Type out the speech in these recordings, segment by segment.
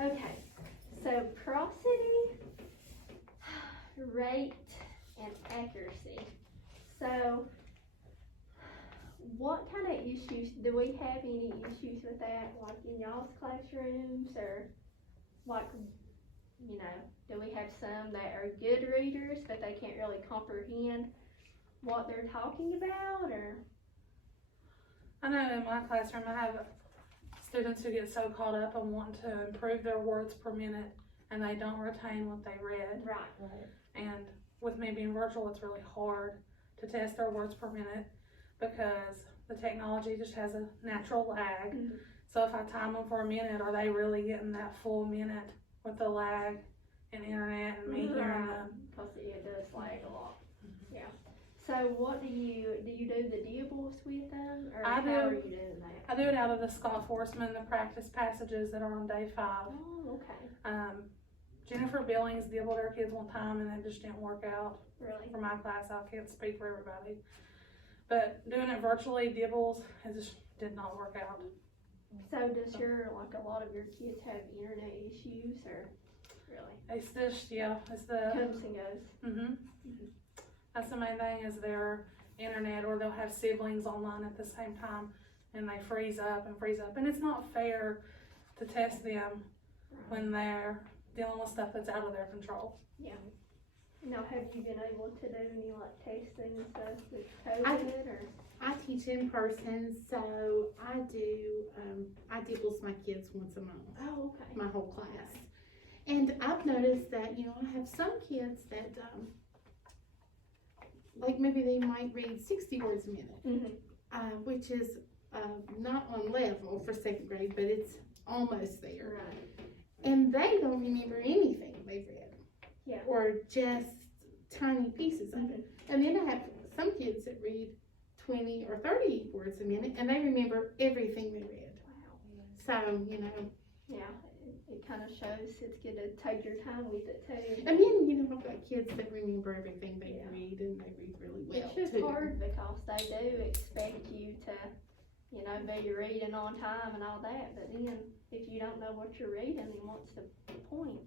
Okay, so prosody, rate, and accuracy. So, what kind of issues, do we have any issues with that, like in y'all's classrooms, or like, you know, do we have some that are good readers, but they can't really comprehend what they're talking about, or? I know in my classroom I have students who get so caught up on wanting to improve their words per minute and they don't retain what they read. Right. And with me being virtual, it's really hard to test their words per minute because the technology just has a natural lag. Mhm. So if I time them for a minute, are they really getting that full minute with the lag and internet and me hearing them? Because it does lag a lot. Yeah. So what do you do the deals with them, or I how do. are you doing that? I do it out of the Scott Forsman, the practice passages that are on day 5. Oh, okay. Jennifer Billings dibbled her kids one time and it just didn't work out Really? for my class. I can't speak for everybody. But doing it virtually, dibbles, it just did not work out. So does a lot of your kids have internet issues, or really? It's just, it's the, Comes and goes. Mhm. That's the main thing is their internet, or they'll have siblings online at the same time and they freeze up. And it's not fair to test them when they're dealing with stuff that's out of their control. Yeah. Now, have you been able to do any like testing and stuff with COVID, or? I teach in person, so I do, I dibbles my kids once a month, Oh, okay. my whole class. And I've noticed that, I have some kids that, like maybe they might read 60 words a minute, Mm-hmm. which is not on level for 2nd grade, but it's almost there. Right. And they don't remember anything they've read. Yeah. Or just tiny pieces of it. And then I have some kids that read 20 or 30 words a minute, and they remember everything they read. Wow. So, Yeah. It kind of shows it's good to take your time with it too. and then, I've got kids that remember everything they Yeah. read, and they read really well, It's just too. hard because they do expect you to, be reading on time and all that, but then if you don't know what you're reading, then what's the point,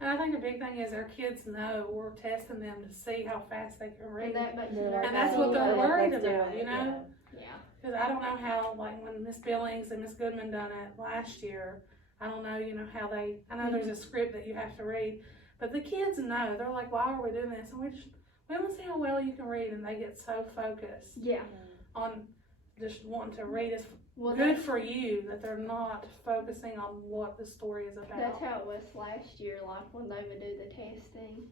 And I think the big thing is our kids know we're testing them to see how fast they can read. And that makes Yeah. it And that's what they're worried Let's do about, it, Yeah. Because I don't know how, like when Miss Billings and Miss Goodman done it last year, I don't know, how I know there's a script that you have to read, but the kids know. They're like, why are we doing this? And we want to see how well you can read, and they get so focused Yeah. on just wanting to read. It's Well, good for you that they're not focusing on what the story is about. that's how it was last year, like when they would do the testing.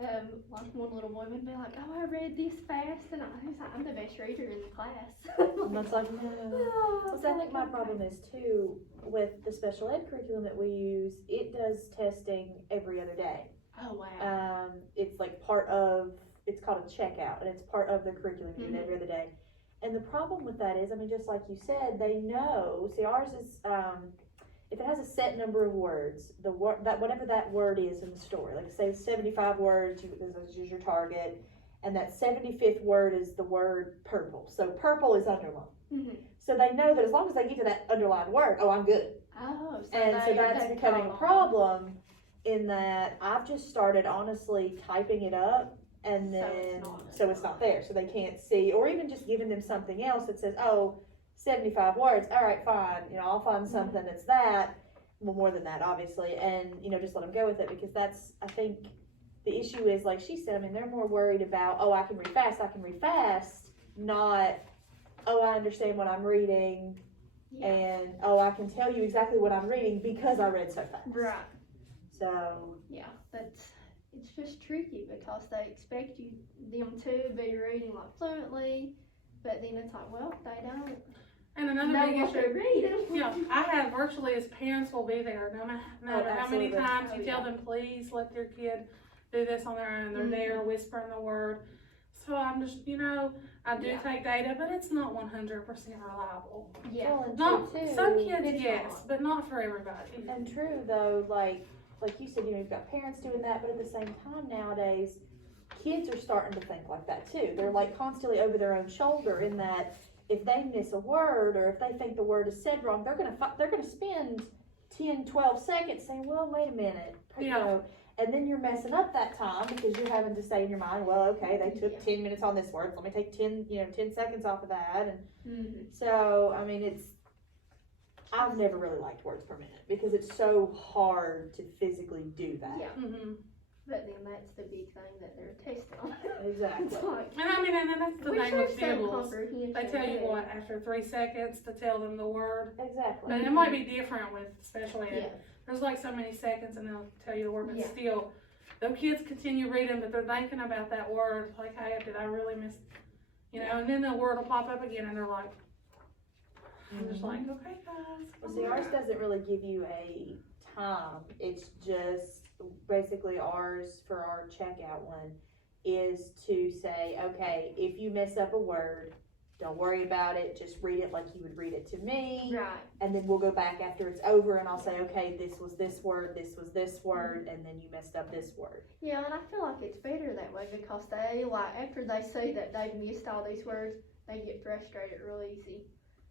Like one little boy would be like, oh, I read this fast, and he was like, I'm the best reader in the class. And that's like, no. Well, so I think my problem is too, with the special ed curriculum that we use, it does testing every other day. Oh, wow. It's like it's called a checkout, and it's part of the curriculum you do it every other day. And the problem with that is, just like you said, they know, see ours is, if it has a set number of words, whatever that word is in the story, like say 75 words, this is your target, and that 75th word is the word purple. So purple is underlined. Mm-hmm. So they know that as long as they get to that underlined word, oh, I'm good. Oh, so That's becoming a problem in that I've just started honestly typing it up, and then so it's not there, so they can't see, or even just giving them something else that says, oh, 75 words, all right, fine, I'll find something that's that, well, more than that, obviously, and, just let them go with it, because that's, I think, the issue is, like she said, they're more worried about, oh, I can read fast, not, oh, I understand what I'm reading, and, oh, I can tell you exactly what I'm reading because I read so fast. Right. So. Yeah, it's just tricky because they expect them to be reading like fluently, but then it's like, well, they don't And another know big what issue, they're reading. yeah, I have virtually as parents will be there, no matter how many absolutely. times you Oh, tell yeah. them, please let your kid do this on their own. They're there whispering the word. So I'm just, I do take data, but it's not 100% reliable. Yeah. Well, and Not true, too. some kids, It's yes, not. but not for everybody. And true though, like you said, you've got parents doing that, but at the same time nowadays, kids are starting to think like that too. They're like constantly over their own shoulder in that if they miss a word or if they think the word is said wrong, they're gonna spend 10, 12 seconds saying, well, wait a minute, you Yeah. know, and then you're messing up that time because you're having to say in your mind, well, okay, they took 10 minutes on this word, so let me take 10 seconds off of that, and Mm-hmm. so, I mean, I've never really liked words per minute because it's so hard to physically do that. Yeah. Mhm. But then that's the big thing that they're testing on. Exactly. It's like, And I mean, and that's the which thing there's with some doodles. comprehension. They tell you too. what, after 3 seconds to tell them the word. Exactly. And it might be different with special ed. Yeah. There's like so many seconds and they'll tell you the word, but Yeah. still, those kids continue reading, but they're thinking about that word, like, hey, did I really miss, you know, and then the word will pop up again and they're like, I'm just like, okay guys. Well, see, ours doesn't really give you a time. It's just basically ours for our checkout one is to say, okay, if you mess up a word, don't worry about it. Just read it like you would read it to me. Right. And then we'll go back after it's over and I'll say, okay, this was this word, this was this word, and then you messed up this word. Yeah, and I feel like it's better that way because they, like, after they see that they've missed all these words, they get frustrated real easy.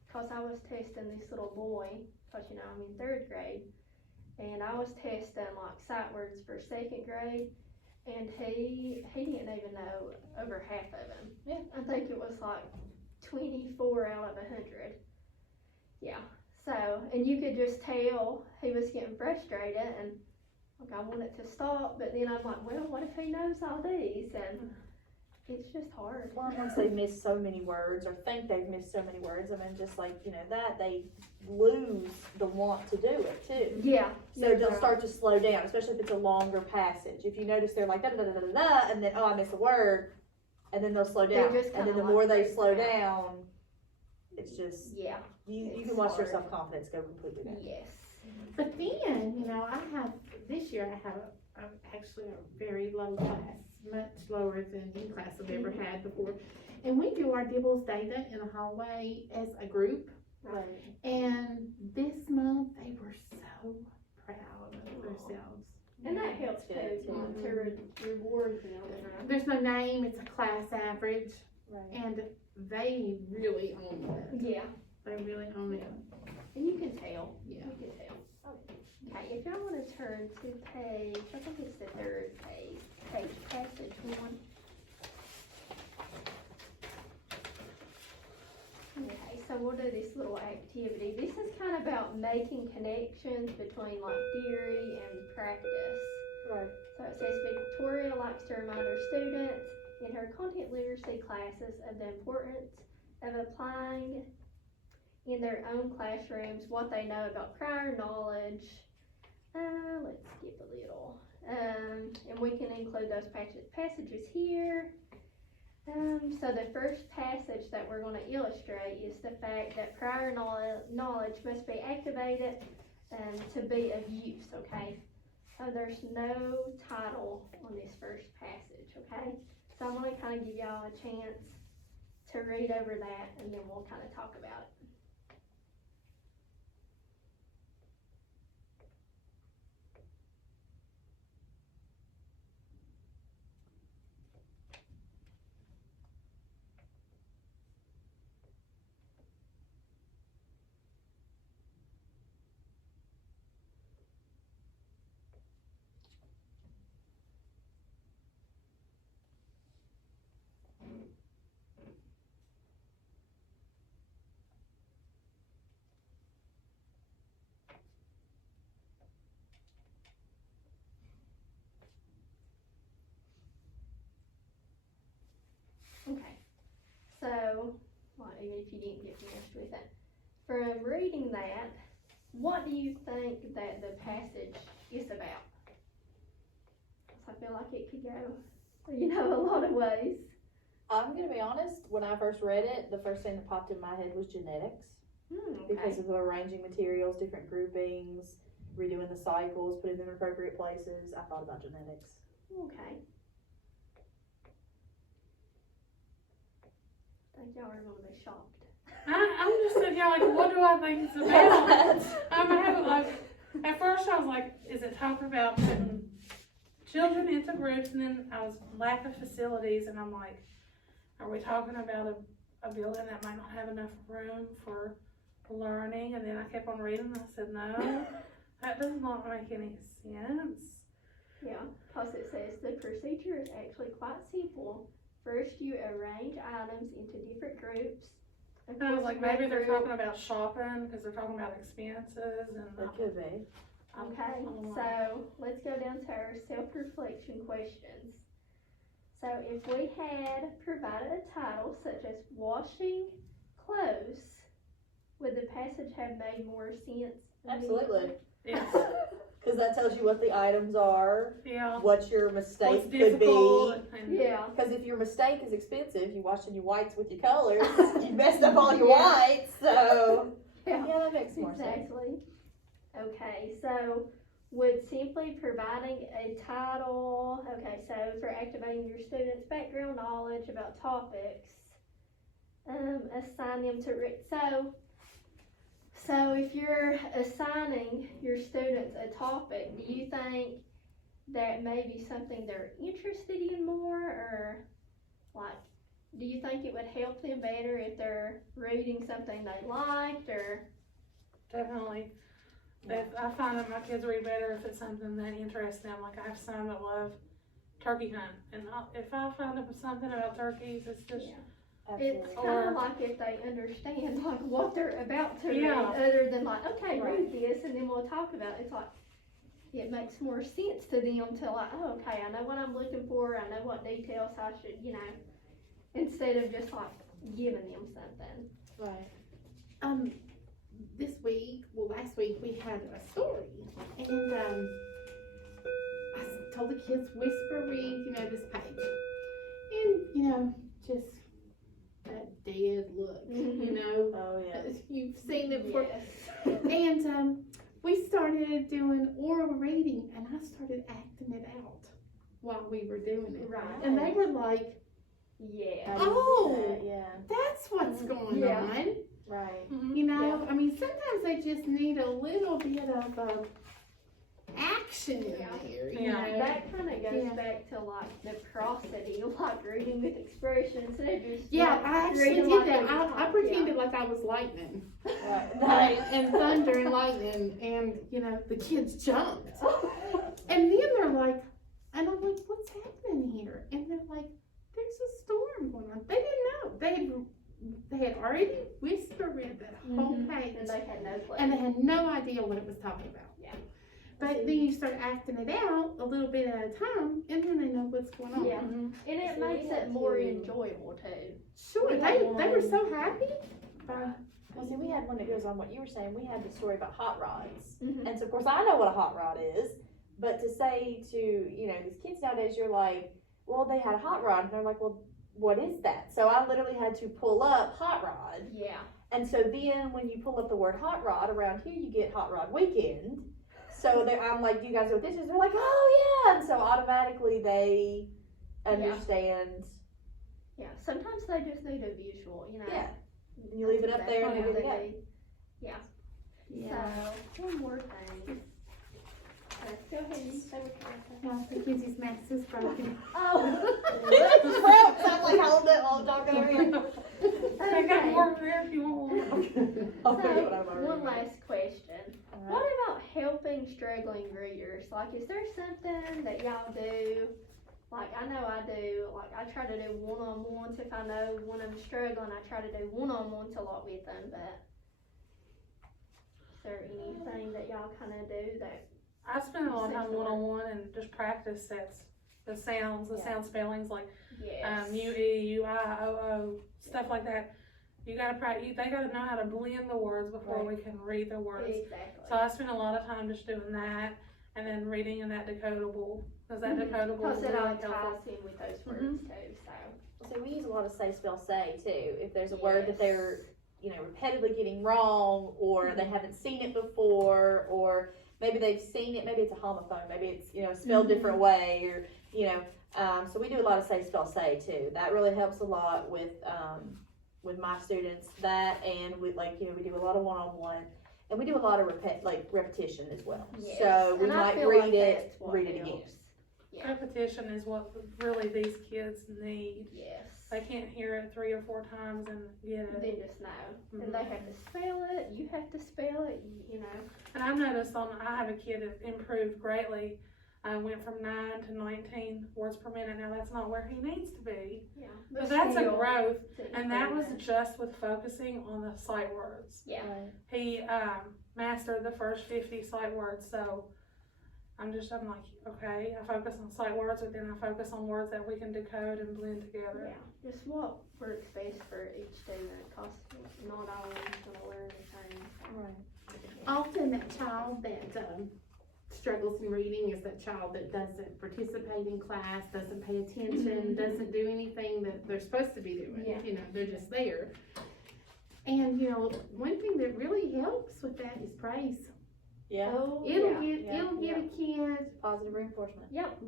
Because I was testing this little boy, because, you know, I'm in 3rd grade, and I was testing, like, sight words for 2nd grade, and he didn't even know over half of them. Yeah. I think it was, like, 24 out of 100. Yeah. So, and you could just tell he was getting frustrated, and like I wanted to stop, but then I'm like, well, what if he knows all these? And it's just hard. Well, once they miss so many words or think they've missed so many words, I mean, just like, you know, that they lose the want to do it too. Yeah. So they'll start to slow down, especially if it's a longer passage. If you notice they're like da da da da da da, and then, oh, I missed a word, and then they'll slow They down. just And then kinda the more like they freak slow out. down, it's just, Yeah. you It's can watch their hard. self-confidence go completely down. Yes. But then, you know, this year I have actually a very low class, much lower than any class I've ever had before. And we do our Dibbles data in the hallway as a group. Right. And this month, they were so proud of themselves. And that helps too, Good, to reward them. There's no name, it's a class average, Right. and they really own it. Yeah. They really own it. And you can tell. Yeah. You can tell. Okay, if y'all want to turn to page, I think it's the 3rd page, passage 1. Okay, so we'll do this little activity. This is kind of about making connections between like theory and practice. Right. So it says Victoria likes to remind her students in her content literacy classes of the importance of applying in their own classrooms what they know about prior knowledge. Let's skip a little. And we can include those passages here. So the first passage that we're going to illustrate is the fact that prior knowledge must be activated to be of use, okay? So there's no title on this first passage, okay? So I'm going to kind of give y'all a chance to read over that and then we'll kind of talk about it. Okay, so, well, even if you didn't get finished with it, from reading that, what do you think that the passage is about? 'Cause I feel like it could go, you know, a lot of ways. I'm gonna be honest, when I first read it, the first thing that popped in my head was genetics. Okay. Because of the arranging materials, different groupings, redoing the cycles, putting them in appropriate places, I thought about genetics. Okay. I think y'all are gonna be shocked. I'm just sitting here like, what do I think it's about? I have like, at first I was like, is it talking about putting children into groups? And then I was lack of facilities, and I'm like, are we talking about a building that might not have enough room for learning? And then I kept on reading, and I said, no. That does not make any sense. Yeah, because it says the procedure is actually quite simple. First, you arrange items into different groups. And I was like, maybe they're talking about shopping, because they're talking about expenses and. That could be. Okay, so let's go down to our self-reflection questions. So if we had provided a title such as washing clothes, would the passage have made more sense? Absolutely. Yes, Because that tells you what the items are, yeah. what your mistake What's could be. difficult and. Yeah, Because if your mistake is expensive, you washing your whites with your colors, you messed up all your Yeah. whites, so. Yeah. Yeah, that makes more sense. exactly. Okay, so would simply providing a title, okay, so for activating your students' background knowledge about topics, assign them to so if you're assigning your students a topic, do you think that may be something they're interested in more, or like, do you think it would help them better if they're reading something they liked, or? Definitely. If I find that my kids read better if it's something that interests them. Like I have some that love turkey hunt, and if I find them something about turkeys, it's just Yeah. Absolutely. It's kind of like if they understand like what they're about to read, Yeah. other than like, okay, Right. read this and then we'll talk about it. It's like, it makes more sense to them to like, oh, okay, I know what I'm looking for, I know what details I should, instead of just like giving them something. Right. Last week we had a story, and I told the kids whisper read, this page, and just that dead look, Oh, yeah. you've seen it before, Yes. and we started doing oral reading, and I started acting it out while we were doing it, Right. and they were like, Yeah. How do you do Oh. that? Yeah. "That's what's going Yeah. on." Right. Yeah. I mean, sometimes they just need a little bit of action in Yeah. there, Yeah. That kind of goes Yeah. back to like the prosody, like reading with expression instead of just Yeah, like, I actually reading did like that. we I talk, pretended like I was lightning, Right. and thunder and lightning, and the kids jumped, and then they're like, and I'm like, "What's happening here?" And they're like, "There's a storm going on." They didn't know. They had already whisper read that whole Mhm. page, And they had no clue. and they had no idea what it was talking about. Yeah. But then you start acting it out a little bit at a time, and then they know what's going on. Yeah. And it See, makes we it had more to- enjoyable too. Sure, We they had were one- so happy. Well, see, we had one that goes on what you were saying. We had the story about hot rods. Mhm. And so, of course, I know what a hot rod is. But to say to, these kids nowadays, you're like, well, they had a hot rod. And they're like, well, what is that? So I literally had to pull up hot rod. Yeah. And so then when you pull up the word hot rod, around here you get hot rod weekend. So I'm like, do you guys know what this is? They're like, oh yeah. And so automatically they understand. Yeah. Sometimes they just need a visual, Yeah. And you leave it up there and you're good to go. Yeah. Yeah. So, one more thing. Go ahead, you say what you're Yeah, Mackenzie's mask is broken. Oh. Sounds like how I'm talking over here. I got more there if you want one. I'll forget what I've So, already one done. last question. What about helping struggling readers? Like, is there something that y'all do? Like, I know I do. Like, I try to do one-on-ones if I know when I'm struggling. I try to do one-on-ones a lot with them, but is there anything that y'all kind of do that? I spend a lot of time one-on-one and just practice sets, the sounds, the sound spellings, like Yes. UE, UI, OO, stuff like that. You gotta practice. They gotta know how to blend the words before we can read the words. Exactly. So I spend a lot of time just doing that, and then reading in that decodable, because that decodable Because is it all really helpful. ties in with those words too, so. So we use a lot of say, spell, say too. If there's a word that they're, repetitively getting wrong, or they haven't seen it before, or maybe they've seen it, maybe it's a homophone, maybe it's, spelled different way, or, so we do a lot of say, spell, say too. That really helps a lot with my students. That, and we we do a lot of one-on-one, and we do a lot of repetition as well. Yes. So we And I might feel read like it, that's what read it again. helps. Yeah. Repetition is what really these kids need. Yes. They can't hear it 3 or 4 times and get it. They just know. And they have to spell it, you have to spell it, And And I've noticed I have a kid that improved greatly. Went from 9 to 19 words per minute. Now that's not where he needs to be, Yeah. but that's a still, growth. to And that was improve just with focusing on the sight words. Yeah. He mastered the first 50 sight words, so I'm like, okay, I focus on sight words, but then I focus on words that we can decode and blend together. Yeah, just what works best for each student, cause not all of them's gonna learn the same. Right. Often that child that struggles in reading is that child that doesn't participate in class, doesn't pay attention, doesn't do anything that they're supposed to be doing. Yeah. You know, they're just there. And you know, one thing that really helps with that is praise. Yeah. Oh, It'll yeah. get a kid Positive reinforcement. Yep,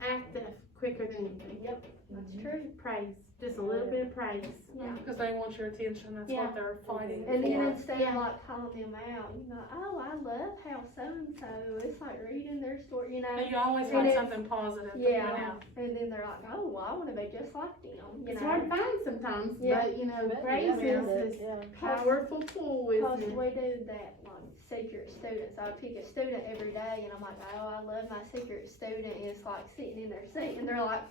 active quicker than anything. yep, that's true. Praise, just a little bit of praise. Yeah. Because they want your attention. That's Yeah. what they're fighting And then for. instead Yeah. of like calling them out, you know, oh, I love how so-and-so, it's like reading their story, you know. And you always And find it's- something positive to Yeah. point out. And then they're like, oh, well, I wanna be just like them, you It's know. hard to find sometimes, Yeah. but you know, But, praise yeah, is yeah. this powerful tool, Cause isn't it? we do that, like, secret students, I pick a student every day, and I'm like, oh, I love my secret student, and it's like sitting in their seat, and they're like,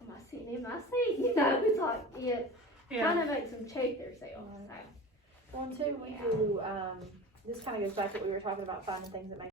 am I sitting in my seat, you know, it's like, it Yeah. kinda makes them check themselves, so. One, two, we Yeah. do, this kinda goes back to what we were talking about, finding things that make